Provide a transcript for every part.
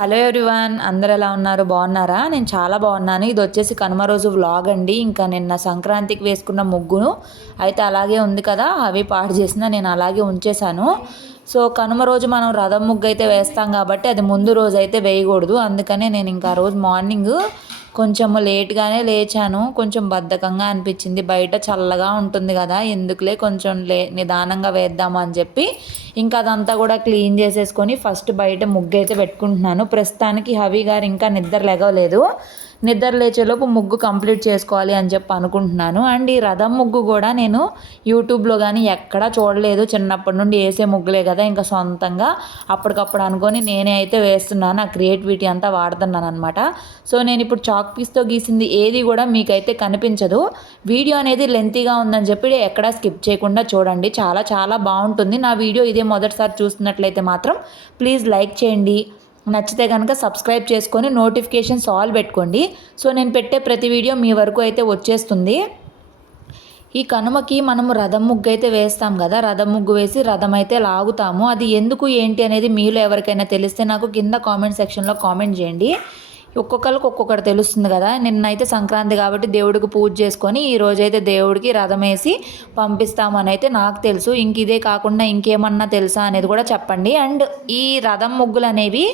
Hello everyone, అందరు ఎలా ఉన్నారు? బాగున్నారా? నేను చాలా బాగున్నాను. ఇది వచ్చేసి కనుమ రోజు వ్లాగ్ అండి. ఇంకా నిన్న సంక్రాంతికి వేసుకున్న ముగ్గును అయితే అలాగే ఉంది కదా, అవి పాడు చేసిన నేను అలాగే ఉంచేశాను. సో కనుమ రోజు మనం రథం ముగ్గు అయితే వేస్తాం కాబట్టి అది ముందు రోజు అయితే వేయకూడదు. అందుకనే నేను ఇంకా రోజు మార్నింగ్ కొంచెం లేట్గానే లేచాను. కొంచెం బద్ధకంగా అనిపించింది. బయట చల్లగా ఉంటుంది కదా, ఎందుకులే కొంచెం నిదానంగా వేద్దాము అని చెప్పి ఇంకా అదంతా కూడా క్లీన్ చేసేసుకొని ఫస్ట్ బయట ముగ్గు అయితే పెట్టుకుంటున్నాను. ప్రస్తుతానికి హవి గారు ఇంకా నిద్ర లేగలేదు. నిద్ర లేచేలోపు ముగ్గు కంప్లీట్ చేసుకోవాలి అని చెప్పి అనుకుంటున్నాను. అండ్ ఈ రథం ముగ్గు కూడా నేను యూట్యూబ్లో కానీ ఎక్కడా చూడలేదు. చిన్నప్పటి నుండి వేసే ముగ్గులే కదా, ఇంకా సొంతంగా అప్పటికప్పుడు అనుకొని నేనే అయితే వేస్తున్నాను. ఆ క్రియేటివిటీ అంతా వాడుతున్నాను అనమాట. సో నేను ఇప్పుడు చాక్ పీస్తో గీసింది ఏది కూడా మీకైతే కనిపించదు. వీడియో అనేది లెంతీగా ఉందని చెప్పి ఎక్కడా స్కిప్ చేయకుండా చూడండి. చాలా చాలా బాగుంటుంది. నా వీడియో ఇదే మొదటిసారి చూస్తున్నట్లయితే మాత్రం ప్లీజ్ లైక్ చేయండి. నచ్చితే కనుక సబ్స్క్రైబ్ చేసుకొని నోటిఫికేషన్స్ ఆల్ పెట్టుకోండి. సో నేను పెట్టే ప్రతి వీడియో మీ వరకు అయితే వచ్చేస్తుంది. ఈ కనుమకి మనము రథం ముగ్గు అయితే వేస్తాం కదా, రథం ముగ్గు వేసి రథం అయితే లాగుతాము. అది ఎందుకు ఏంటి అనేది మీలో ఎవరికైనా తెలిస్తే నాకు కింద కామెంట్ సెక్షన్లో కామెంట్ చేయండి. ఒక్కొక్కరికి ఒక్కొక్కటి తెలుస్తుంది కదా. నిన్నైతే సంక్రాంతి కాబట్టి దేవుడికి పూజ చేసుకొని ఈ రోజైతే దేవుడికి రథం వేసి పంపిస్తామని అయితే నాకు తెలుసు. ఇంక ఇదే కాకుండా ఇంకేమన్నా తెలుసా అనేది కూడా చెప్పండి. అండ్ ఈ రథం ముగ్గులు అనేవి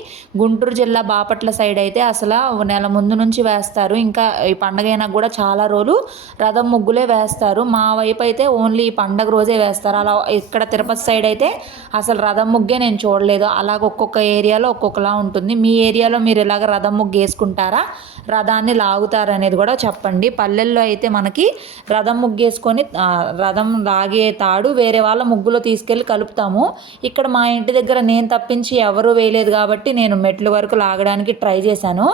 గుంటూరు జిల్లా బాపట్ల సైడ్ అయితే అసలు నెల ముందు నుంచి వేస్తారు. ఇంకా ఈ పండగ అయినా కూడా చాలా రోజులు రథం ముగ్గులే వేస్తారు. మా వైపు అయితే ఓన్లీ ఈ పండగ రోజే వేస్తారు. అలా ఇక్కడ తిరుపతి సైడ్ అయితే అసలు రథం ముగ్గే నేను చూడలేదు. అలాగ ఒక్కొక్క ఏరియాలో ఒక్కొక్కలా ఉంటుంది. మీ ఏరియాలో మీరు ఇలాగ రథం ముగ్గు వేసుకుంటారా, రథాన్ని లాగుతారా అనేది కూడా చెప్పండి. పల్లెల్లో అయితే మనకి రథం ముగ్గేసుకొని రథం లాగే తాడు వేరే వాళ్ళ ముగ్గులో తీసుకెళ్ళి కలుపుతాము. ఇక్కడ మా ఇంటి దగ్గర నేను తప్పించి ఎవరూ వేయలేదు కాబట్టి నేను మెట్ల వరకు లాగడానికి ట్రై చేశాను.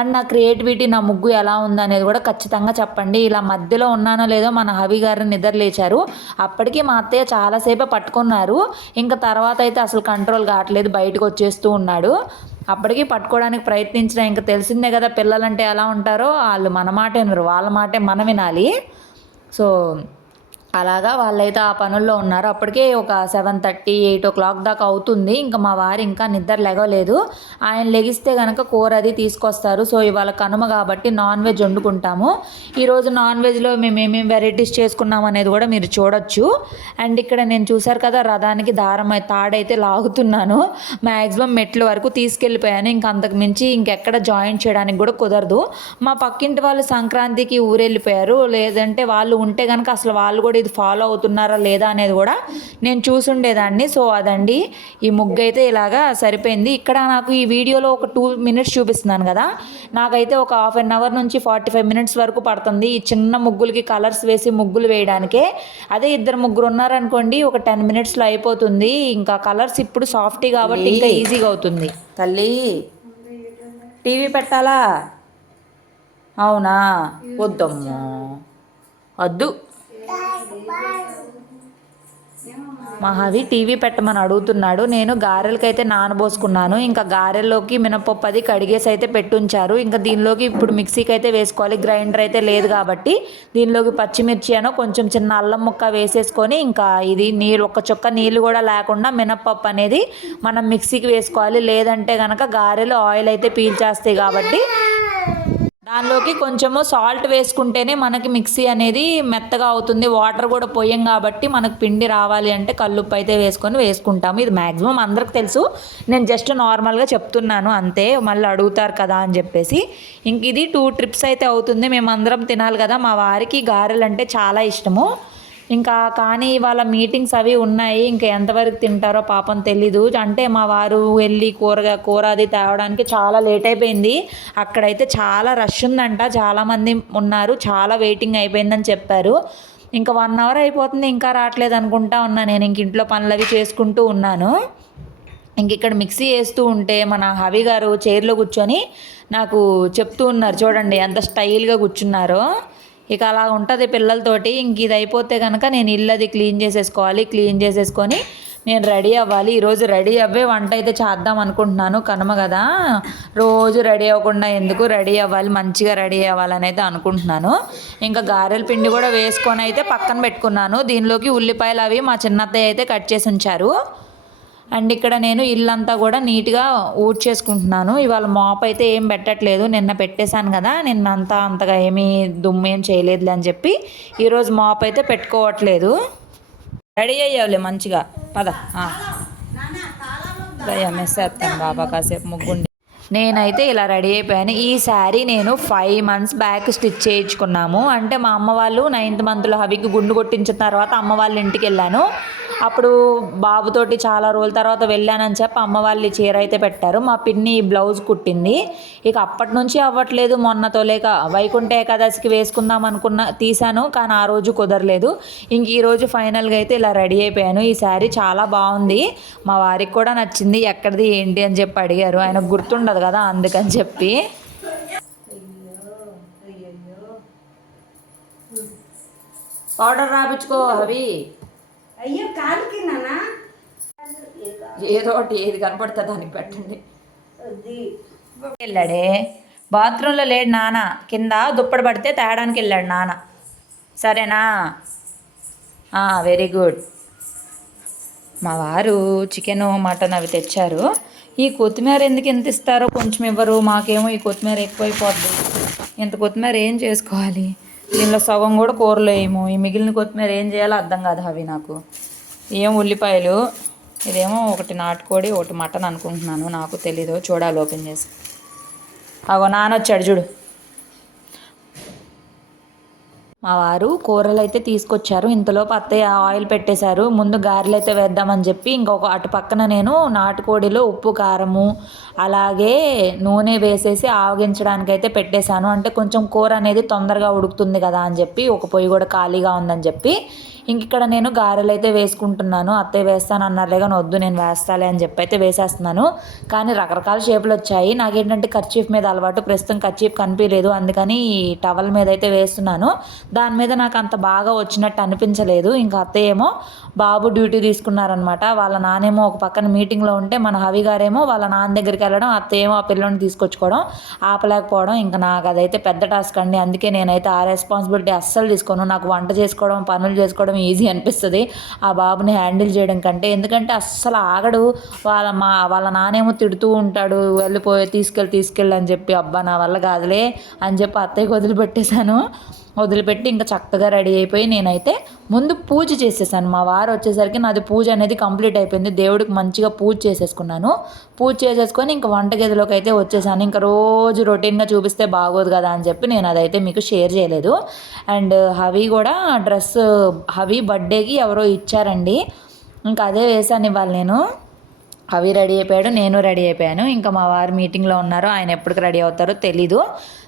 అండ్ నా క్రియేటివిటీ, నా ముగ్గు ఎలా ఉందనేది కూడా ఖచ్చితంగా చెప్పండి. ఇలా మధ్యలో ఉన్నానో లేదో మన హవి గారు నిద్ర లేచారు. అప్పటికి మా అత్తయ్య చాలాసేపే పట్టుకున్నారు. ఇంకా తర్వాత అయితే అసలు కంట్రోల్ కావట్లేదు, బయటకు వచ్చేస్తూ ఉన్నాడు. అప్పటికి పట్టుకోవడానికి ప్రయత్నించిన ఇంకా తెలిసిందే కదా పిల్లలంటే ఎలా ఉంటారో, వాళ్ళు మన మాట వినరు, వాళ్ళ మాటే మనం వినాలి. సో అలాగా వాళ్ళైతే ఆ పనుల్లో ఉన్నారు. అప్పటికే ఒక 7:30, 8 o'clock దాకా అవుతుంది. ఇంకా మా వారు ఇంకా నిద్ర లేగలేదు. ఆయన లెగిస్తే కనుక కూర అది తీసుకొస్తారు. సో ఇవాళ కనుమ కాబట్టి నాన్ వెజ్ వండుకుంటాము. ఈరోజు నాన్ వెజ్లో మేము ఏమేమి వెరైటీస్ చేసుకున్నాం అనేది కూడా మీరు చూడొచ్చు. అండ్ ఇక్కడ నేను చూశారు కదా రథానికి తాడైతే లాగుతున్నాను. మ్యాక్సిమం మెట్ల వరకు తీసుకెళ్ళిపోయాను. ఇంక అంతకు మించి ఇంకెక్కడ జాయిన్ చేయడానికి కూడా కుదరదు. మా పక్కింటి వాళ్ళు సంక్రాంతికి ఊరెళ్ళిపోయారు. లేదంటే వాళ్ళు ఉంటే కనుక అసలు వాళ్ళు కూడా ఇది ఫాలో అవుతున్నారా లేదా అనేది కూడా నేను చూసుండేదాన్ని. సో అదండి, ఈ ముగ్గు అయితే ఇలాగా సరిపోయింది. ఇక్కడ నాకు ఈ వీడియోలో ఒక 2 minutes చూపిస్తున్నాను కదా, నాకైతే ఒక 1/2 hour నుంచి 45 minutes వరకు పడుతుంది ఈ చిన్న ముగ్గులకి కలర్స్ వేసి ముగ్గులు వేయడానికే. అదే 2 ముగ్గురు ఉన్నారనుకోండి ఒక 10 minutesలో అయిపోతుంది. ఇంకా కలర్స్ ఇప్పుడు సాఫ్టీ కాబట్టి ఇంకా ఈజీగా అవుతుంది. తల్లి టీవీ పెట్టాలా? అవునా, వద్దమ్మా వద్దు. మా హవి టీవీ పెట్టమని అడుగుతున్నాడు. నేను గారెలకైతే నానబోసుకున్నాను. ఇంకా గారెల్లోకి మినపప్పు అది కడిగేసి అయితే పెట్టుంచారు. ఇంకా దీనిలోకి ఇప్పుడు మిక్సీకి అయితే వేసుకోవాలి. గ్రైండర్ అయితే లేదు కాబట్టి దీనిలోకి పచ్చిమిర్చి అనో కొంచెం చిన్న అల్లం ముక్క వేసేసుకొని ఇంకా ఇది నీళ్ళు ఒక్క చుక్క నీళ్ళు కూడా లేకుండా మినపప్పు అనేది మనం మిక్సీకి వేసుకోవాలి. లేదంటే కనుక గారెలు ఆయిల్ అయితే పీల్చేస్తాయి కాబట్టి దానిలోకి కొంచెము సాల్ట్ వేసుకుంటేనే మనకి మిక్సీ అనేది మెత్తగా అవుతుంది. వాటర్ కూడా పోయాం కాబట్టి మనకు పిండి రావాలి అంటే కల్లుప్పు అయితే వేసుకుంటాము. ఇది మ్యాక్సిమం అందరికి తెలుసు, నేను జస్ట్ నార్మల్గా చెప్తున్నాను అంతే. మళ్ళీ అడుగుతారు కదా అని చెప్పేసి. ఇంక ఇది 2 trips అయితే అవుతుంది. మేమందరం తినాలి కదా, మా వారికి గారెలు అంటే చాలా ఇష్టము. ఇంకా కానీ ఇవాళ మీటింగ్స్ అవి ఉన్నాయి. ఇంకా ఎంతవరకు తింటారో పాపం తెలీదు. అంటే మా వారు వెళ్ళి కూర అది తేవడానికి చాలా లేట్ అయిపోయింది. అక్కడైతే చాలా రష్ ఉందంట, చాలామంది ఉన్నారు, చాలా వెయిటింగ్ అయిపోయిందని చెప్పారు. ఇంకా 1 hour అయిపోతుంది, ఇంకా రావట్లేదు అనుకుంటా ఉన్నా. నేను ఇంక ఇంట్లో పనులు అవి చేసుకుంటూ ఉన్నాను. ఇంక ఇక్కడ మిక్సీ వేస్తూ ఉంటే మన హవి గారు చైర్లో కూర్చొని నాకు చెప్తూ ఉన్నారు. చూడండి ఎంత స్టైల్గా కూర్చున్నారో. ఇక అలా ఉంటుంది పిల్లలతోటి. ఇంక ఇది అయిపోతే కనుక నేను ఇల్లు అది క్లీన్ చేసేసుకోవాలి. క్లీన్ చేసేసుకొని నేను రెడీ అవ్వాలి. ఈరోజు రెడీ అవ్వే వంట అయితే చేద్దాం అనుకుంటున్నాను. కనుమ కదా, రోజు రెడీ అవ్వకుండా ఎందుకు, రెడీ అవ్వాలి, మంచిగా రెడీ అవ్వాలని అయితే అనుకుంటున్నాను. ఇంకా గారెల పిండి కూడా వేసుకొని అయితే పక్కన పెట్టుకున్నాను. దీనిలోకి ఉల్లిపాయలు అవి మా చిన్నత్తయ్య అయితే కట్ చేసి ఉంచారు. అండ్ ఇక్కడ నేను ఇల్లంతా కూడా నీట్గా ఊడ్చేసుకుంటున్నాను. ఇవాళ మాప్ అయితే ఏం పెట్టట్లేదు, నిన్న పెట్టేశాను కదా, నిన్న అంతగా ఏమీ దుమ్మేం చేయలేదులే అని చెప్పి ఈరోజు మాప్ అయితే పెట్టుకోవట్లేదు. రెడీ అయ్యావులే మంచిగా, పద. మెస్ వేస్తాను బాబా కాసేపు ముగ్గుండి. నేనైతే ఇలా రెడీ అయిపోయాను. ఈ శారీ నేను 5 months బ్యాక్ స్టిచ్ చేయించుకున్నాము. అంటే మా అమ్మ వాళ్ళు 9th monthలో హవికి గుండు కొట్టించిన తర్వాత అమ్మ వాళ్ళ ఇంటికి వెళ్ళాను. అప్పుడు బాబుతోటి చాలా రోజుల తర్వాత వెళ్ళానని చెప్పి అమ్మ వాళ్ళు ఈ చీర అయితే పెట్టారు. మా పిన్ని బ్లౌజ్ కుట్టింది. ఇక అప్పటి నుంచి అవ్వట్లేదు. మొన్నతో లేక వైకుంఠ ఏకాదశికి వేసుకుందాం అనుకున్న తీశాను, కానీ ఆ రోజు కుదరలేదు. ఇంక ఈరోజు ఫైనల్గా అయితే ఇలా రెడీ అయిపోయాను. ఈ శారీ చాలా బాగుంది, మా వారికి కూడా నచ్చింది. ఎక్కడిది ఏంటి అని చెప్పి అడిగారు, ఆయనకు గుర్తుండదు కదా అందుకని చెప్పి. ఆర్డర్ రాపించుకో అవి. అయ్యో కాలుకి నానా ఏదో ఒకటి ఏది కనపడుతుంది దానికి పెట్టండి. వెళ్ళాడే బాత్రూంలో లేడు నాన్న, కింద దుప్పటి పడితే తేడానికి వెళ్ళాడు నాన్న. సరేనా? Very good. మా వారు చికెను మటన్ అవి తెచ్చారు. ఈ కొత్తిమీర ఎందుకు ఎంత ఇస్తారో కొంచెం ఇవ్వరు, మాకేమో ఈ కొత్తిమీర ఎక్కువైపోద్ది. ఇంత కొత్తిమీర ఏం చేసుకోవాలి? దీనిలో సగం కూడా కూరలో ఏమో, ఈ మిగిలిన కొత్తిమీర ఏం చేయాలో అర్థం కాదు అవి నాకు. ఏం ఉల్లిపాయలు, ఇదేమో ఒకటి నాటుకోడి ఒకటి మటన్ అనుకుంటున్నాను, నాకు తెలీదు, చూడాలి ఓపెన్ చేసి. అగో నాన్న వచ్చాడు చూడు. మా వారు కూరలు అయితే తీసుకొచ్చారు. ఇంతలోపు అత్తయ్య ఆయిల్ పెట్టేశారు. ముందు గారెలు అయితే వేద్దామని చెప్పి ఇంకొక అటు పక్కన నేను నాటుకోడిలో ఉప్పు కారము అలాగే నూనె వేసేసి ఆవగించడానికి అయితే పెట్టేశాను. అంటే కొంచెం కూర అనేది తొందరగా ఉడుకుతుంది కదా అని చెప్పి, ఒక పొయ్యి కూడా ఖాళీగా ఉందని చెప్పి ఇంక ఇక్కడ నేను గారెలు అయితే వేసుకుంటున్నాను. అత్తయ్య వేస్తాను అన్నారులే కానీ వద్దు నేను వేస్తాలే అని చెప్పి అయితే వేసేస్తున్నాను. కానీ రకరకాల షేపులు వచ్చాయి. నాకేంటంటే కర్చీఫ్ మీద అలవాటు, ప్రస్తుతం కర్చీఫ్ కనిపించలేదు, అందుకని టవల్ మీద అయితే వేస్తున్నాను. దాని మీద నాకు అంత బాగా వచ్చినట్టు అనిపించలేదు. ఇంకా అత్తయ్య ఏమో బాబు డ్యూటీ తీసుకున్నారనమాట. వాళ్ళ నానేమో ఒక పక్కన మీటింగ్లో ఉంటే మన హవి గారేమో వాళ్ళ నాన్న దగ్గరికి వెళ్ళడం, అత్తయ్య ఏమో ఆ పిల్లని తీసుకొచ్చుకోవడం, ఆపలేకపోవడం. ఇంకా నాకు అదైతే పెద్ద టాస్క్ అండి. అందుకే నేనైతే ఆ రెస్పాన్సిబిలిటీ అస్సలు తీసుకోను. నాకు వంట చేసుకోవడం పనులు చేసుకోవడం ఈజీ అనిపిస్తుంది ఆ బాబుని హ్యాండిల్ చేయడం కంటే. ఎందుకంటే అస్సలు ఆగడు. వాళ్ళ నానేమో తిడుతూ ఉంటాడు, వెళ్ళిపోయి తీసుకెళ్ళి అని చెప్పి. అబ్బా నా వల్ల కాదులే అని చెప్పి అత్తయ్యకి వదిలిపెట్టేశాను. వదిలిపెట్టి ఇంకా చక్కగా రెడీ అయిపోయి నేనైతే ముందు పూజ చేసేసాను. మా వారు వచ్చేసరికి నాది పూజ అనేది కంప్లీట్ అయిపోయింది. దేవుడికి మంచిగా పూజ చేసేసుకున్నాను. పూజ చేసేసుకొని ఇంకా వంటగదిలోకి అయితే వచ్చేసాను. ఇంకా రోజు రొటీన్గా చూపిస్తే బాగోదు కదా అని చెప్పి నేను అదైతే మీకు షేర్ చేయలేదు. అండ్ హవి కూడా డ్రెస్ హవి బర్త్డేకి ఎవరో ఇచ్చారండి, ఇంకా అదే వేసాను ఇవాళ నేను. హవి రెడీ అయిపోయాడు, నేను రెడీ అయిపోయాను. ఇంకా మా వారు మీటింగ్లో ఉన్నారు, ఆయన ఎప్పటికి రెడీ అవుతారో తెలీదు.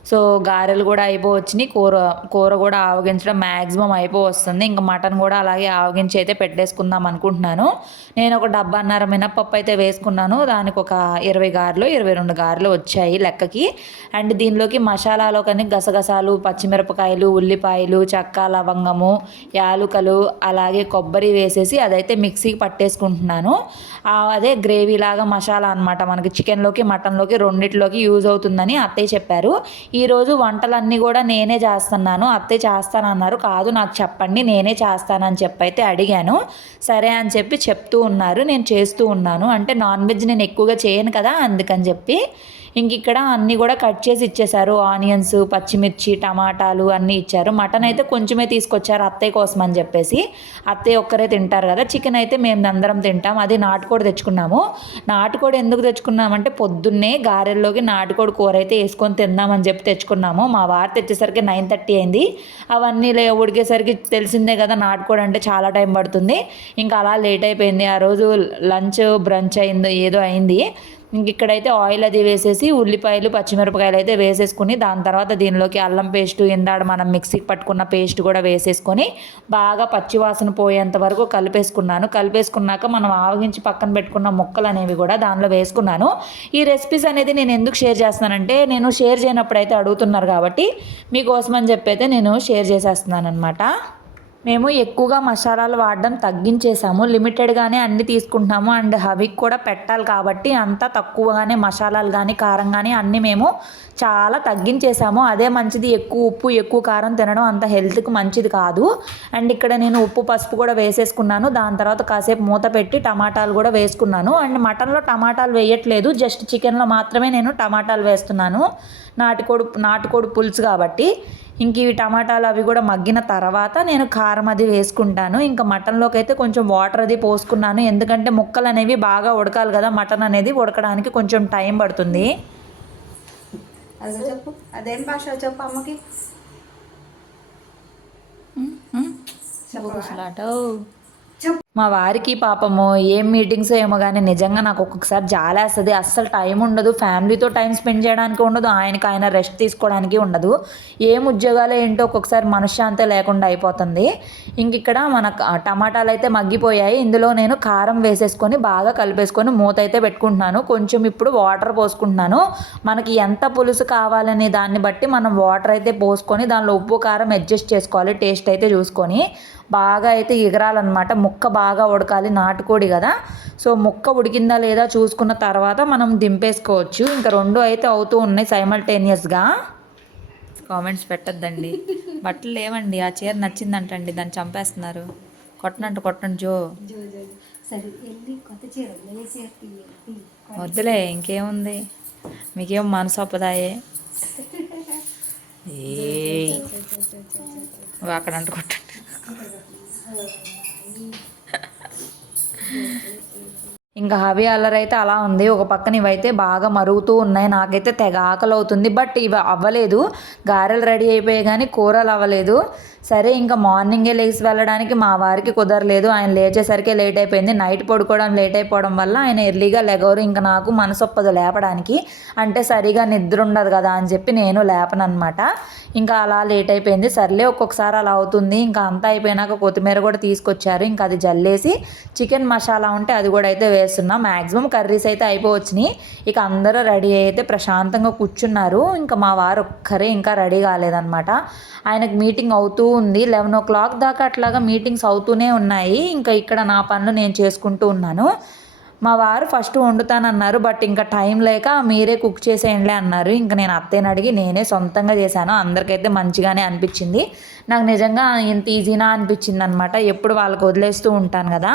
సో గారెలు కూడా అయిపోవచ్చినాయి, కూర కూడా ఆవగించడం మ్యాక్సిమం అయిపోవస్తుంది. ఇంకా మటన్ కూడా అలాగే ఆవగించి అయితే పెట్టేసుకుందాం అనుకుంటున్నాను. నేను ఒక 1.5 మినప్పప్పు అయితే వేసుకున్నాను. దానికి ఒక 20 గారెలు 22 గారెలు వచ్చాయి లెక్కకి. అండ్ దీనిలోకి మసాలాలో కానీ గసగసాలు, పచ్చిమిరపకాయలు, ఉల్లిపాయలు, చెక్క, లవంగము, యాలుకలు అలాగే కొబ్బరి వేసేసి అదైతే మిక్సీకి పట్టేసుకుంటున్నాను. అదే గ్రేవీ లాగా మసాలా అనమాట. మనకి చికెన్లోకి మటన్లోకి రెండిట్లోకి యూజ్ అవుతుందని అత్తయ్య చెప్పారు. ఈరోజు వంటలన్నీ కూడా నేనే చేస్తున్నాను. అత్తయ్య చేస్తానన్నారు, కాదు నాకు చెప్పండి నేనే చేస్తానని చెప్పి అయితే అడిగాను. సరే అని చెప్పి చెప్తూ ఉన్నారు, నేను చేస్తూ ఉన్నాను. అంటే నాన్ వెజ్ నేను ఎక్కువగా చేయను కదా అందుకని చెప్పి. ఇంక ఇక్కడ అన్నీ కూడా కట్ చేసి ఇచ్చేశారు. ఆనియన్స్, పచ్చిమిర్చి, టమాటాలు అన్నీ ఇచ్చారు. మటన్ అయితే కొంచెమే తీసుకొచ్చారు అత్తయ్య కోసం అని చెప్పేసి. అత్తయ్య ఒక్కరే తింటారు కదా, చికెన్ అయితే మేము అందరం తింటాం. అది నాటుకోడి తెచ్చుకున్నాము. నాటుకోడి ఎందుకు తెచ్చుకున్నామంటే పొద్దున్నే గారెల్లోకి నాటుకోడి కూర అయితే వేసుకొని తిందామని చెప్పి తెచ్చుకున్నాము. మా వారు తెచ్చేసరికి 9:30 అయింది. అవన్నీ ఉడికేసరికి తెలిసిందే కదా నాటుకోడి అంటే చాలా టైం పడుతుంది. ఇంకా అలా లేట్ అయిపోయింది. ఆ రోజు లంచ్ బ్రంచ్ అయిందో ఏదో అయింది. ఇంక ఇక్కడైతే ఆయిల్ అది వేసేసి ఉల్లిపాయలు, పచ్చిమిరపకాయలు అయితే వేసేసుకుని దాని తర్వాత దీనిలోకి అల్లం పేస్ట్, ఇందాడ మనం మిక్సీకి పట్టుకున్న పేస్ట్ కూడా వేసేసుకొని బాగా పచ్చివాసన పోయేంత వరకు కలిపేసుకున్నాక మనం ఆవగించి పక్కన పెట్టుకున్న ముక్కలు అనేవి కూడా దానిలో వేసుకున్నాను. ఈ రెసిపీస్ అనేది నేను ఎందుకు షేర్ చేస్తున్నానంటే, నేను షేర్ చేయనప్పుడు అయితే అడుగుతున్నారు కాబట్టి మీకోసం అని చెప్పి అయితే నేను షేర్ చేసేస్తున్నాను అనమాట. మేము ఎక్కువగా మసాలాలు వాడడం తగ్గించేసాము, లిమిటెడ్గానే అన్నీ తీసుకుంటున్నాము. అండ్ హవికి కూడా పెట్టాలి కాబట్టి అంతా తక్కువగానే మసాలాలు కానీ కారం కానీ అన్నీ మేము చాలా తగ్గించేసాము. అదే మంచిది, ఎక్కువ ఉప్పు ఎక్కువ కారం తినడం అంత హెల్త్కి మంచిది కాదు. అండ్ ఇక్కడ నేను ఉప్పు పసుపు కూడా వేసేసుకున్నాను. దాని తర్వాత కాసేపు మూత పెట్టి టమాటాలు కూడా వేసుకున్నాను. అండ్ మటన్లో టమాటాలు వేయట్లేదు, జస్ట్ చికెన్లో మాత్రమే నేను టమాటాలు వేస్తున్నాను, నాటుకోడి పులుసు కాబట్టి. ఇంక ఈ టమాటాలు అవి కూడా మగ్గిన తర్వాత నేను కారం అది వేసుకుంటాను. ఇంకా మటన్లోకి అయితే కొంచెం వాటర్ అది పోసుకున్నాను, ఎందుకంటే ముక్కలు అనేవి బాగా ఉడకాలి కదా, మటన్ అనేది ఉడకడానికి కొంచెం టైం పడుతుంది. అదే చెప్పు, అదేం భాష చెప్పు అమ్మకి. మా వారికి పాపము ఏం మీటింగ్స్ ఏమో కానీ నిజంగా నాకు ఒక్కొక్కసారి జాలేస్తుంది. అస్సలు టైం ఉండదు, ఫ్యామిలీతో టైం స్పెండ్ చేయడానికి ఉండదు, ఆయన రెస్ట్ తీసుకోవడానికి ఉండదు. ఏం ఉద్యోగాలు ఏంటో ఒక్కొక్కసారి మనశ్శాంతి లేకుండా అయిపోతుంది. ఇంక ఇక్కడ మన టమాటాలు అయితే మగ్గిపోయాయి. ఇందులో నేను కారం వేసేసుకొని బాగా కలిపేసుకొని మూత అయితే పెట్టుకుంటున్నాను. కొంచెం ఇప్పుడు వాటర్ పోసుకుంటున్నాను. మనకి ఎంత పులుసు కావాలనే దాన్ని బట్టి మనం వాటర్ అయితే పోసుకొని దానిలో ఉప్పు కారం అడ్జస్ట్ చేసుకోవాలి, టేస్ట్ అయితే చూసుకొని. బాగా అయితే ఎగరాలన్నమాట, ముక్క బాగా ఉడకాలి, నాటుకోడి కదా. సో ముక్క ఉడికిందా లేదా చూసుకున్న తర్వాత మనం దింపేసుకోవచ్చు. ఇంకా రెండు అయితే అవుతూ ఉన్నాయి సైమల్టేనియస్గా. కామెంట్స్ పెట్టద్దండి, బట్టలు లేవండి, ఆ చీర నచ్చిందంటండి, దాన్ని చంపేస్తున్నారు. కొట్టండి జో. వద్దులే, ఇంకేముంది, మీకేం మనసు ఒప్పదాయే. అక్కడ అంట కొట్టండి. ఇంకా హవి అల్లరి అయితే అలా ఉంది. ఒక పక్కన ఇవైతే బాగా మరుగుతూ ఉన్నాయి. నాకైతే తెగ ఆకలి అవుతుంది, బట్ ఇవి అవ్వలేదు. గారెలు రెడీ అయిపోయాయి కానీ కూరలు అవ్వలేదు. సరే ఇంకా మార్నింగే లేచి వెళ్ళడానికి మా వారికి కుదరలేదు, ఆయన లేచేసరికి లేట్ అయిపోయింది. నైట్ పడుకోవడం లేట్ అయిపోవడం వల్ల ఆయన ఎర్లీగా లెగవరు. ఇంకా నాకు మనసొప్పదు లేపడానికి, అంటే సరిగా నిద్ర ఉండదు కదా అని చెప్పి నేను లేపనమాట. ఇంకా అలా లేట్ అయిపోయింది. సర్లే ఒక్కొక్కసారి అలా అవుతుంది. ఇంకా అంతా అయిపోయినాక కొత్తిమీర కూడా తీసుకొచ్చారు, ఇంకా అది జల్లేసి చికెన్ మసాలా ఉంటే అది కూడా అయితే వేస్తున్నాం. మ్యాక్సిమం కర్రీస్ అయితే అయిపోవచ్చినాయి. ఇక అందరూ రెడీ అయితే ప్రశాంతంగా కూర్చున్నారు. ఇంకా మా వారు ఒక్కరే ఇంకా రెడీ కాలేదన్నమాట. ఆయనకు మీటింగ్ అవుతూ ఉంది, 11 o'clock దాకా అట్లాగా మీటింగ్స్ అవుతూనే ఉన్నాయి. ఇంకా ఇక్కడ నా పనులు నేను చేసుకుంటూ ఉన్నాను. మా వారు ఫస్ట్ వండుతానన్నారు, బట్ ఇంకా టైం లేక మీరే కుక్ చేసేయండి అన్నారు. ఇంకా నేను అత్తయ్యని అడిగి నేనే సొంతంగా చేశాను. అందరికైతే మంచిగానే అనిపించింది. నాకు నిజంగా ఇంత ఈజీనా అనిపించింది అనమాట. ఎప్పుడు వాళ్ళకి వదిలేస్తూ ఉంటాను కదా.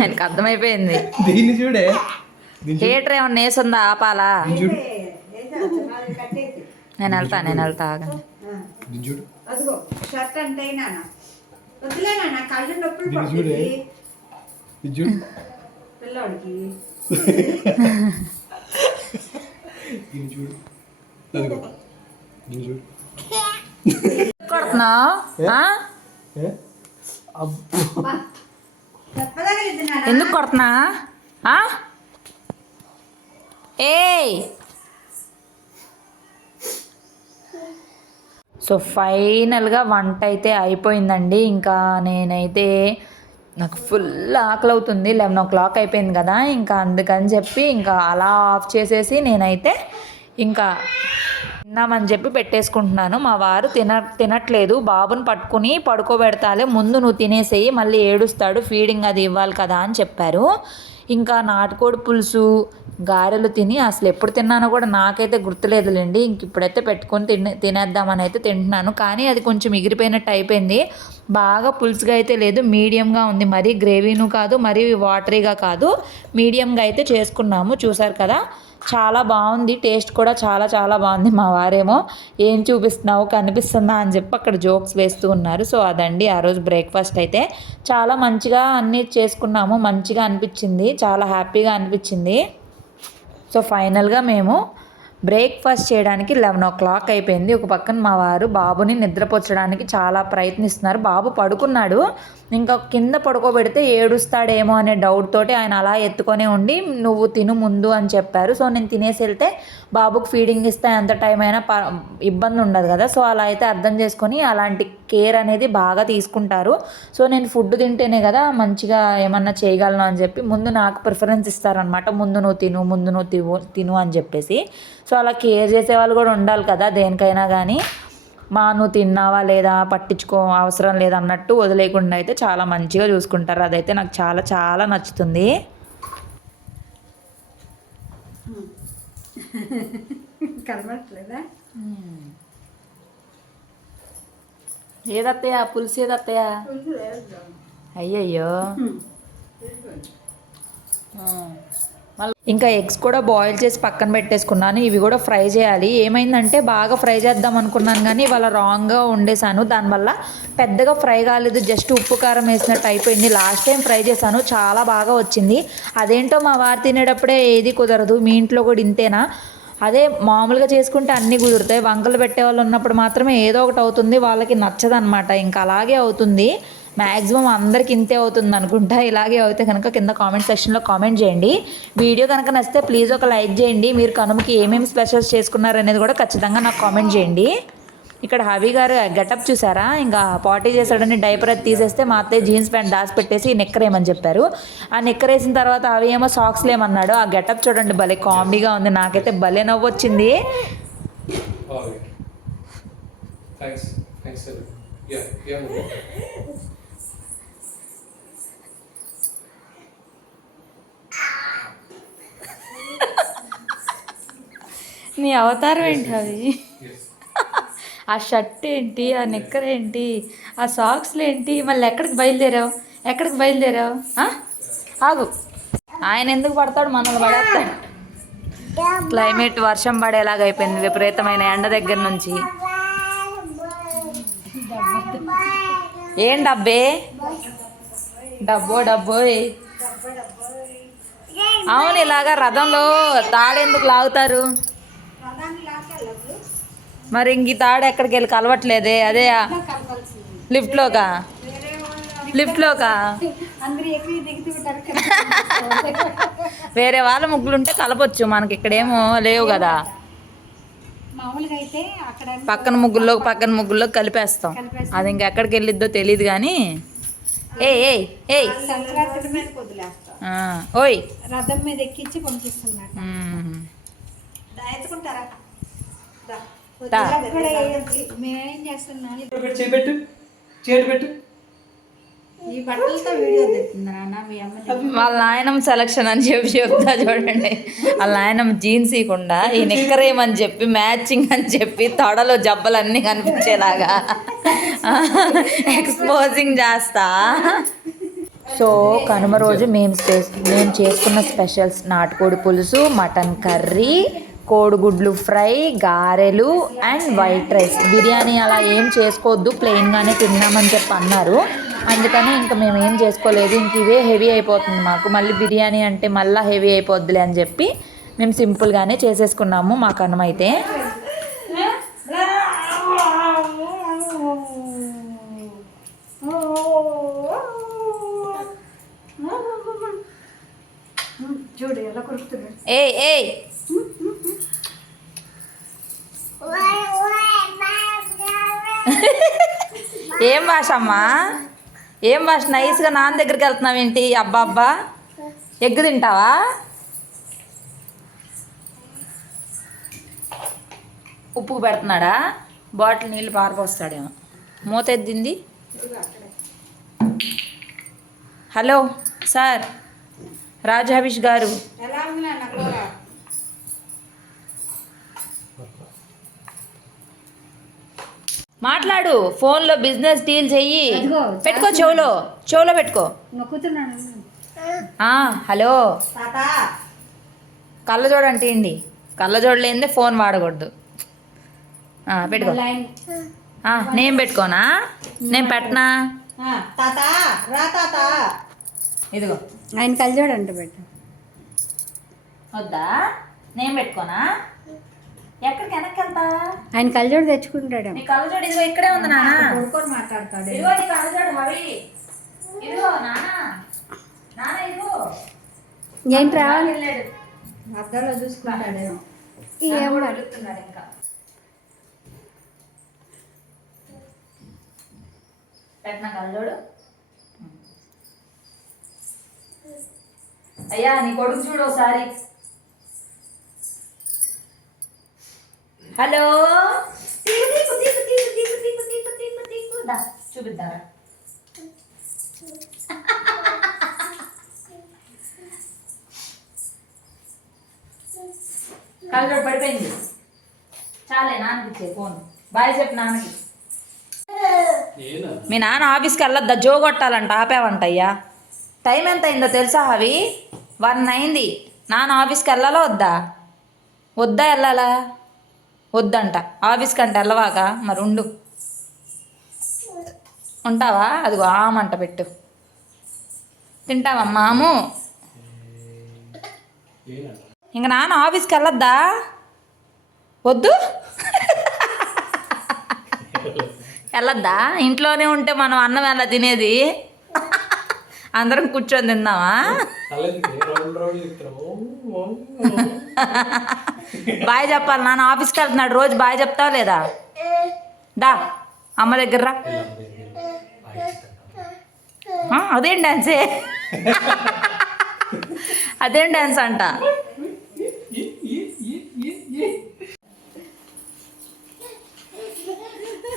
ఆయనకు అర్థమైపోయింది. థియేటర్ ఏమన్నా వేసుందా ఆపాలా? నేను వెళ్తా ఆగండి. అదిగో షర్ట్ అంటే నాన్న వద్దులేనా, నా కళ్ళు నొప్పులు పడుతుంది పిల్లోడికి. కొడుతున్నావు ఎందుకు కొడుతున్నా? ఏయ్, సో ఫైనల్గా వంట అయితే అయిపోయిందండి. ఇంకా నేనైతే నాకు ఫుల్ ఆకలి అవుతుంది, 11 o'clock అయిపోయింది కదా. ఇంకా అందుకని చెప్పి ఇంకా అలా ఆఫ్ చేసేసి నేనైతే ఇంకా తిన్నామని చెప్పి పెట్టేసుకుంటున్నాను. మా వారు తినట్లేదు. బాబుని పట్టుకుని పడుకోబెడతాలే, ముందు నువ్వు తినేసేయి, మళ్ళీ ఏడుస్తాడు, ఫీడింగ్ అది ఇవ్వాలి కదా అని చెప్పారు. ఇంకా నాటుకోడి పులుసు గారెలు తిని అసలు ఎప్పుడు తిన్నానో కూడా నాకైతే గుర్తులేదులేండి. ఇంక ఇప్పుడైతే పెట్టుకొని తినేద్దామని అయితే తింటున్నాను. కానీ అది కొంచెం ఎగిరిపోయినట్టు అయిపోయింది. బాగా పులుసుగా అయితే లేదు, మీడియంగా ఉంది. మరీ గ్రేవీను కాదు, మరీ వాటరీగా కాదు, మీడియంగా అయితే చేసుకున్నాము. చూసారు కదా, చాలా బాగుంది, టేస్ట్ కూడా చాలా చాలా బాగుంది. మా వారేమో ఏం చూపిస్తున్నావు కనిపిస్తుందా అని చెప్పి అక్కడ జోక్స్ వేస్తూ ఉన్నారు. సో అదండి ఆ రోజు బ్రేక్ఫాస్ట్ అయితే. చాలా మంచిగా అన్నీ చేసుకున్నాము, మంచిగా అనిపించింది, చాలా హ్యాపీగా అనిపించింది. సో ఫైనల్గా మేము బ్రేక్ఫాస్ట్ చేయడానికి 11 o'clock అయిపోయింది. ఒక పక్కన మా వారు బాబుని నిద్రపుచ్చడానికి చాలా ప్రయత్నిస్తున్నారు. బాబు పడుకున్నాడు, ఇంకా కింద పడుకోబెడితే ఏడుస్తాడేమో అనే డౌట్ తోటి ఆయన అలా ఎత్తుకొనే ఉండి నువ్వు తిను ముందు అని చెప్పారు. సో నేను తినేసి వెళ్తే బాబుకి ఫీడింగ్ ఇస్తే ఎంత టైం అయినా ఇబ్బంది ఉండదు కదా. సో అలా అయితే అర్థం చేసుకొని అలాంటి కేర్ అనేది బాగా తీసుకుంటారు. సో నేను ఫుడ్ తింటేనే కదా మంచిగా ఏమన్నా చేయగలను అని చెప్పి ముందు నాకు ప్రిఫరెన్స్ ఇస్తారనమాట. ముందు నువ్వు తిను అని చెప్పేసి. సో అలా కేర్ చేసే వాళ్ళు కూడా ఉండాలి కదా దేనికైనా కానీ. నువ్వు తిన్నావా లేదా పట్టించుకో అవసరం లేదా అన్నట్టు వదిలేకుండా అయితే చాలా మంచిగా చూసుకుంటారు. అదైతే నాకు చాలా చాలా నచ్చుతుంది. కనబడట్లేదా? ఏదత్తయ్యా పులుసు ఏదత్తయ్యా? అయ్యయ్యో. ఇంకా ఎగ్స్ కూడా బాయిల్ చేసి పక్కన పెట్టేసుకున్నాను. ఇవి కూడా ఫ్రై చేయాలి. ఏమైందంటే బాగా ఫ్రై చేద్దాం అనుకున్నాను కానీ ఇవాళ రాంగ్గా వండేసాను. దానివల్ల పెద్దగా ఫ్రై కాలేదు, జస్ట్ ఉప్పు కారం వేసినట్టు అయిపోయింది. లాస్ట్ టైం ఫ్రై చేశాను, చాలా బాగా వచ్చింది. అదేంటో మా వారు తినేటప్పుడే ఏది కుదరదు. మీ ఇంట్లో కూడా ఇంతేనా? అదే మామూలుగా చేసుకుంటే అన్నీ కుదురుతాయి, వంకలు పెట్టే వాళ్ళు ఉన్నప్పుడు మాత్రమే ఏదో ఒకటి అవుతుంది, వాళ్ళకి నచ్చదనమాట. ఇంకా అలాగే అవుతుంది. మ్యాక్సిమం అందరికి ఇంతే అవుతుంది అనుకుంటా. ఇలాగే అయితే కనుక కింద కామెంట్ సెక్షన్లో కామెంట్ చేయండి. వీడియో కనుక నచ్చితే ప్లీజ్ ఒక లైక్ చేయండి. మీరు కనుమకి ఏమేమి స్పెషల్స్ చేసుకున్నారు అనేది కూడా ఖచ్చితంగా నాకు కామెంట్ చేయండి. ఇక్కడ హవి గారు గెటప్ చూసారా? ఇంకా పార్టీ చేశాడని డైపర్ అది తీసేస్తే మా అత్తయ్య జీన్స్ ప్యాంట్ దాచిపెట్టేసి నెక్కర్ వేయమని చెప్పారు. ఆ నెక్కర్ వేసిన తర్వాత అవి ఏమో సాక్స్లు ఏమన్నాడు. ఆ గెటప్ చూడండి, భలే కామెడీగా ఉంది. నాకైతే భలే నవ్వు వచ్చింది. నీ అవతారం ఏంటి అవి? ఆ షర్ట్ ఏంటి, ఆ నిక్కర్ ఏంటి, ఆ సాక్స్లు ఏంటి? మళ్ళీ ఎక్కడికి బయలుదేరావు? ఆగు, ఆయన ఎందుకు పడతాడు, మనల్ని పడేస్తాడు. క్లైమేట్ వర్షం పడేలాగా అయిపోయింది, విపరీతమైన ఎండ దగ్గర నుంచి. ఏం డబ్బే? డబ్బో. అవును, ఇలాగా రథంలో తాడెందుకు లాగుతారు మరి? ఇంక ఈ తాడు ఎక్కడికి వెళ్ళి కలవట్లేదే. అదే లిఫ్ట్లోకా? వేరే వాళ్ళ ముగ్గులు ఉంటే కలపొచ్చు, మనకి ఇక్కడేమో లేవు కదా. పక్కన ముగ్గుల్లో కలిపేస్తాం. అది ఇంకెక్కడికి వెళ్ళిద్దో తెలియదు కానీ. ఓయ్ రథం మీద ఎక్కించి పంపిస్తున్నా. మేమేం చేస్తున్నాం, ఈ బట్టలతో వీడియో తెస్తున్నా మీ అమ్మ. వాళ్ళ నాయనమ్మ సెలక్షన్ అని చెప్తా చూడండి. వాళ్ళ నాయనమ్మ జీన్స్ ఇవ్వకుండా ఈ నిక్కరేమని చెప్పి మ్యాచింగ్ అని చెప్పి తొడలో జబ్బలన్నీ కనిపించేలాగా ఎక్స్పోజింగ్ చేస్తా. సో కనుమ రోజు మేము చేసుకున్న స్పెషల్స్ నాటుకోడి పులుసు, మటన్ కర్రీ, కోడిగుడ్లు ఫ్రై, గారెలు అండ్ వైట్ రైస్. బిర్యానీ అలా ఏం చేసుకోవద్దు, ప్లెయిన్గానే తిన్నామని చెప్పి అన్నారు. అందుకని ఇంకా మేము ఏం చేసుకోలేదు. ఇంక ఇవే హెవీ అయిపోతుంది మాకు, మళ్ళీ బిర్యానీ అంటే మళ్ళీ హెవీ అయిపోద్దులే అని చెప్పి మేము సింపుల్గానే చేసేసుకున్నాము మా కనుమైతే. చూడు ఎలా కొరుకుతున్నాడు. ఏయ్ ఏం భాష అమ్మా? ఏం భాష? నైస్గా నాన్న దగ్గరికి వెళ్తున్నావు ఏంటి? అబ్బా ఎగ్గు తింటావా? ఉప్పు పెడుతున్నాడా? బాటిల్ నీళ్ళు పారిపోస్తాడేమో. మూత ఎద్దింది. హలో సార్, రాజాభిష్ గారు, ఎలా ఉంది నాన్న కూర? మాట్లాడు, ఫోన్లో బిజినెస్ డీల్ చెయ్యి. పెట్టుకో, చెవులో పెట్టుకో. హలో, కళ్ళజోడు అంటే ఏంటి? కళ్ళజోడు లేనిదే ఫోన్ వాడకూడదు. పెట్టుకో. నేను పెట్టుకోనా? నేను పెట్టనా? ఇదిగో ఆయన కళ్ళజోడు అంటే పెట్ట వద్దా? నేను పెట్టుకోనా? ఎక్కడికి వెనక్కి వెళ్తా? ఆయన కళ్ళజోడు తెచ్చుకుంటాడు. నీ కళ్ళజోడు ఇదిగో ఇక్కడే ఉంది నాన్న. కొడుకొని మాట్లాడతాడు. ఇదిగో నీ కళ్ళజోడు హవి. ఇదిగో నాన్న నాన్న ఇదిగో ఏంటి రావాలి వెళ్ళాడు అద్దాలో చూసుకుంటాడేమో కూడా అడుగుతున్నాడు ఇంకా పెట్టిన కళ్ళోడు అయ్యా నీ కొడుకు చూడు ఒకసారి హలో చూపిద్దారా కళ్ళోడు పడిపోయింది చాలే నాన్నకి ఇచ్చే ఫోన్ బాయ్ చెప్పు నాన్నకి మీ నాన్న ఆఫీస్కి వెళ్ళొద్దా జో కొట్టాలంట ఆపేవంట అయ్యా టైం ఎంత అయిందో తెలుసా అవి 1 అయింది నాన్న ఆఫీస్కి వెళ్ళాలా వద్దా వద్దా వెళ్ళాలా వద్దంట ఆఫీస్కి అంటే వెళ్ళవాక మరి ఉండు ఉంటావా అదిగో ఆమంట పెట్టు తింటావా మాము ఇంక నాన్న ఆఫీస్కి వెళ్ళొద్దా వద్దు వెళ్ళొద్దా ఇంట్లోనే ఉంటే మనం అన్నం ఎలా తినేది అందరం కూర్చొని తిందామా బాయ్ చెప్పాలి నాన్న ఆఫీస్కి వెళ్తున్నాడు రోజు బాయ్ చెప్తావా లేదా దా అమ్మ దగ్గర రా అదేం డాన్సే అదేం డాన్స్ అంట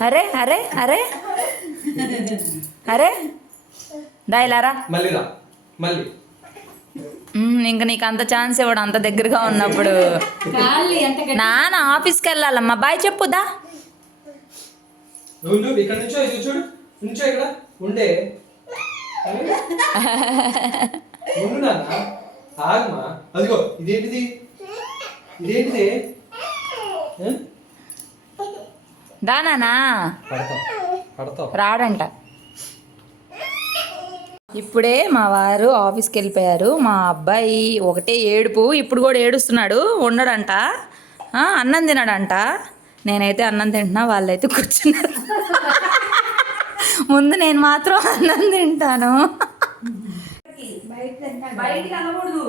అరే అరే అరే అరే దాయిలారా ఇంక నీకు అంత ఛాన్స్ ఇవ్వడం అంత దగ్గరగా ఉన్నప్పుడు నాన్న ఆఫీస్కి వెళ్ళాలమ్మా బాయ్ చెప్పుదా దానా రాడంట ఇప్పుడే మా వారు ఆఫీస్కి వెళ్ళిపోయారు మా అబ్బాయి ఒకటే ఏడుపు ఇప్పుడు కూడా ఏడుస్తున్నాడు ఉండడంట అన్నం తినడంట నేనైతే అన్నం తింటున్నా వాళ్ళైతే కూర్చున్నారు ముందు నేను మాత్రం అన్నం తింటాను బయటికి వెళ్ళకూడదు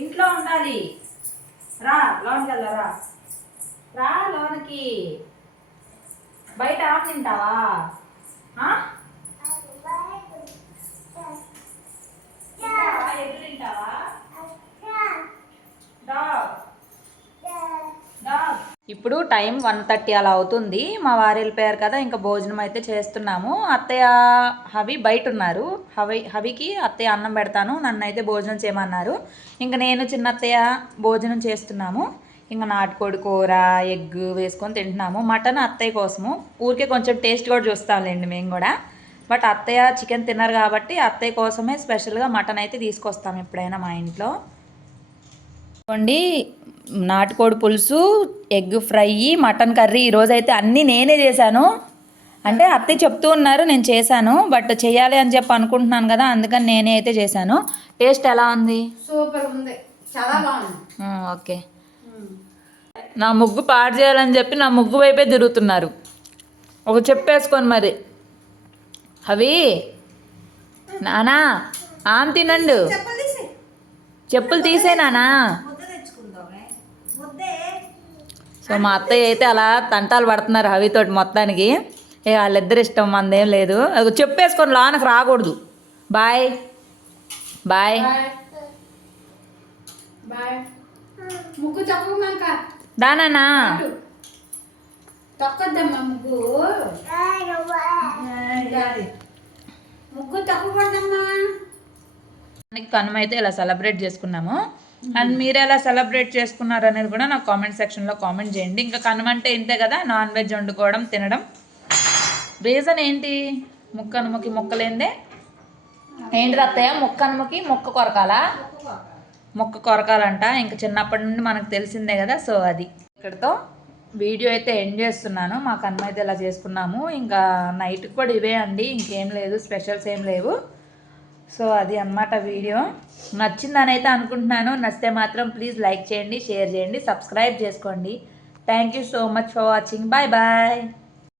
ఇంట్లో ఉండాలి రా లోనికి వెళ్ళరా రా లోనికి బయట ఆఫ్ తింటావా ఎప్పుడు తింటావా ఇప్పుడు టైం 1:30 అలా అవుతుంది మా వారు వెళ్ళిపోయారు కదా ఇంకా భోజనం అయితే చేస్తున్నాము అత్తయ్య హవి బయట ఉన్నారు హవికి అత్తయ్య అన్నం పెడతాను నన్ను అయితే భోజనం చేయమన్నారు ఇంకా నేను చిన్న అత్తయ్య భోజనం చేస్తున్నాము ఇంకా నాటుకోడి కూర ఎగ్ వేసుకొని తింటున్నాము మటన్ అత్తయ్య కోసము ఊరికే కొంచెం టేస్ట్ కూడా చూస్తాంలేండి మేము కూడా బట్ అత్తయ్య చికెన్ తిన్నారు కాబట్టి అత్తయ్య కోసమే స్పెషల్గా మటన్ అయితే తీసుకొస్తాం ఎప్పుడైనా మా ఇంట్లో చూడండి నాటుకోడి పులుసు ఎగ్ ఫ్రై మటన్ కర్రీ ఈరోజైతే అన్నీ నేనే చేశాను అంటే అత్తయ్య చెప్తూ ఉన్నారు నేను చేశాను బట్ చేయాలి అని చెప్పి అనుకుంటున్నాను కదా అందుకని నేనే అయితే చేశాను టేస్ట్ ఎలా ఉంది సూపర్ ఉంది చాలా బాగుంది ఓకే నా ముగ్గు పాడు చేయాలని చెప్పి నా ముగ్గు వైపే తిరుగుతున్నారు ఒక చెప్పేసుకొని మరి అవి నానా ఆమె తినండు చెప్పులు తీసే నానా సో మా అత్తయ్య అయితే అలా తంటాలు పడుతున్నారు హవితోటి మొత్తానికి వాళ్ళిద్దరు ఇష్టం మందేం లేదు అది చెప్పేసుకొని లోనకు రాకూడదు బాయ్ బాయ్ ముగ్గు తక్కువక దానా తొక్కద్దమ్మా ముగ్గు ముగ్గు తక్కువదమ్మా కనుమ అయితే ఇలా సెలబ్రేట్ చేసుకున్నాము అండ్ మీరు ఎలా సెలబ్రేట్ చేసుకున్నారు అనేది కూడా నాకు కామెంట్ సెక్షన్లో కామెంట్ చేయండి ఇంకా కనుమ అంటే ఇంతే కదా నాన్ వెజ్ వండుకోవడం తినడం రీజన్ ఏంటి ముక్కనుమకి మొక్కలేందే ఏంటి అత్తయ్య ముక్కనుమకి మొక్క కొరకాలా మొక్క కొరకాలంట ఇంకా చిన్నప్పటి నుండి మనకు తెలిసిందే కదా సో అది ఇక్కడితో వీడియో అయితే ఎండ్ చేస్తున్నాను మా కనుమ అయితే ఇలా చేసుకున్నాము ఇంకా నైట్కి కూడా ఇవే అండి ఇంకేం లేదు స్పెషల్స్ ఏం లేవు సో అది అన్నమాట వీడియో నచ్చిందని అయితే అనుకుంటున్నాను నచ్చితే మాత్రం ప్లీజ్ లైక్ చేయండి షేర్ చేయండి సబ్స్క్రైబ్ చేసుకోండి thank you so much for watching bye bye